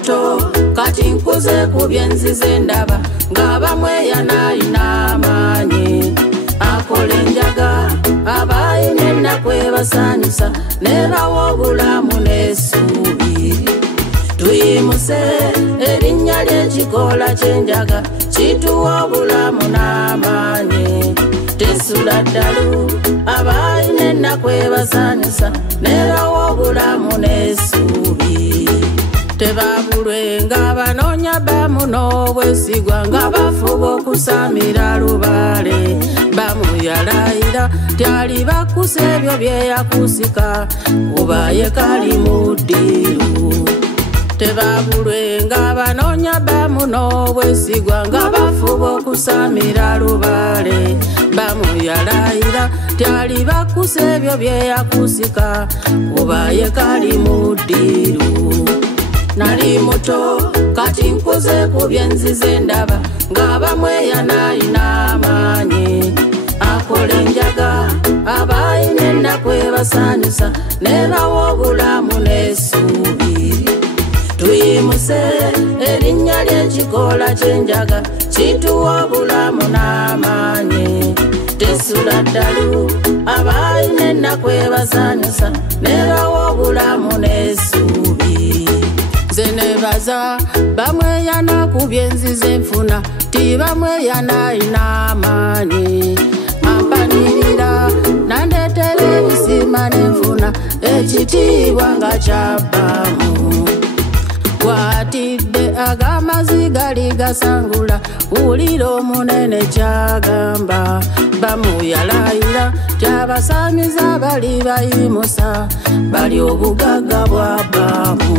muto kati nkuze ku byenzize ndaba ng'abamwe yanayina amaanyi akola enjaga abayina ennaku ebasanyusa ne bawa obulamu n'essuubi tuyimuse erinnya ly'ekikoola ky'enjaga kituwa obulamu n'amaanyi tesula ddalu abayina ennaku ebasanyusa ne bawa obulamu n'essuubi tebabulwe nga banoonya bamu n'obwesigwa nga bafuba okusamira lubaale bamuyalayira tyali bakusa ebyo byeyakusika kuba ye kali mu ddiiru tebabulwe nga banoonya bamu n'obwesigwa nga bafuba okusamira lubaale bamuyalayira tyali bakusa ebyo byeyakusika kuba ye kali mu ddiiru nali muto kati nkuze ku byenzize ndaba ng'abamwe yanayina amaanyi akola enjaga abayina ennaku ebasanyusa ne bawa obulamu n'essuubi tuyimuse erinnya ly'ekikoola ky'enjaga kituwa obulamu n'amaanyi tesula ddalu abayina ennaku ebasanyusa ne bawa obulamu n'essuubi nze nebaza bamwe yana ku byenzize nfuna ti bamwe yanayina amaanyi ampanirira nandetera ebisima nenfuna ekitiibwa nga kyabbamu kwatidde ag'amazzi gali gasangula wulira omunene kyagamba bamuyalayira tyabasamiza bali bayimusa bali obugagga bwabbamu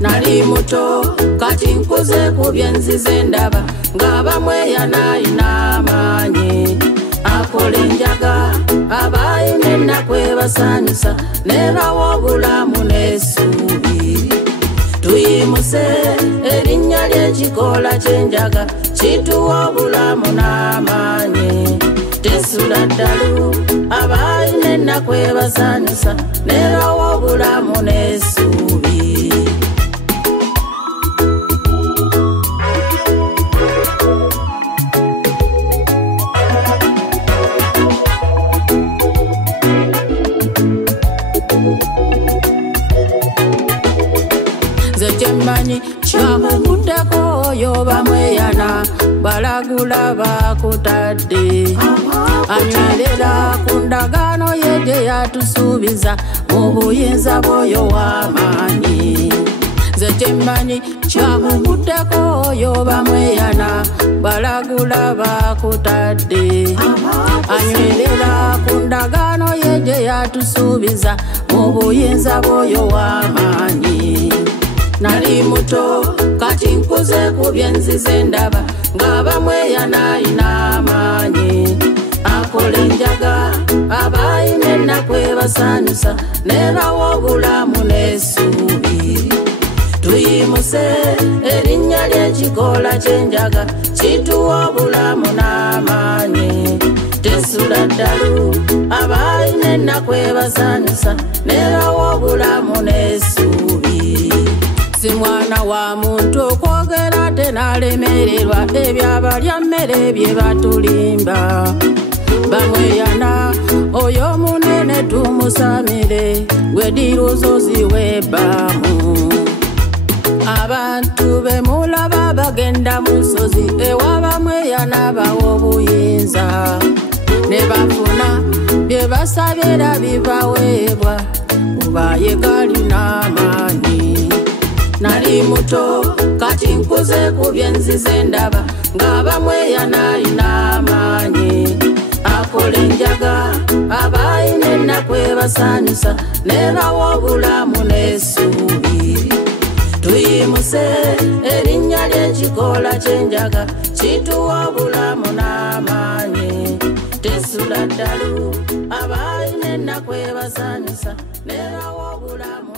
nali muto kati nkuze ku byenzize ndaba ng'abamwe yanayina amaanyi akola enjaga abayina ennaku ebasanyusa ne bawa obulamu n'essuubi tuyimuse erinnya ly'ekikoola ky'enjaga kituwa obulamu n'amaanyi tesula ddalu abayina ennaku ebasanyusa ne bawa obulamu n'essuubi Zetemani kyakukuteko oyo bamweyana balagula bakutadde anywerera ku ndagaano ye gye yatusuubiza mu buyinza bw'oyo w'amaanyi zetemani kyakukuteko oyo bamweyana balagula bakutadde anywerera ku ndagaano ye gye yatusuubiza mu buyinza bw'oyo w'amaanyi nali muto kati nkuze ku byenzize ndaba ng'abamwe yanayina amaanyi akola enjaga abayina ennaku ebasanyusa ne bawa obulamu n'essuubi tuyimuse erinnya ly'ekikoola ky'enjaga kituwa obulamu n'amaanyi tesula ddalu abayina ennaku ebasanyusa ne bawa obulamu n'essuubi si mwana wa muntu okwogera tenalemererwa ebyabalya mmere bye batulimba bamweyana oyo munene tumusamire gwediruzo ziwebbamu abantu bemulaba bagenda mu nsozi ewa bamweyana bawa obuyinza ne bafuna bye basabira bibaweebwa kuba ye gali n'amaanyi nali muto kati nkuze ku byenzize ndaba ng'abamwe yanayina amaanyi akola enjaga abayina ennaku ebasanyusa ne bawa obulamu n'essuubi tuyimuse erinnya ly'ekikoola ky'enjaga kituwa obulamu n'amaanyi tesula ddalu abayina ennaku ebasanyusa ne bawa obulamu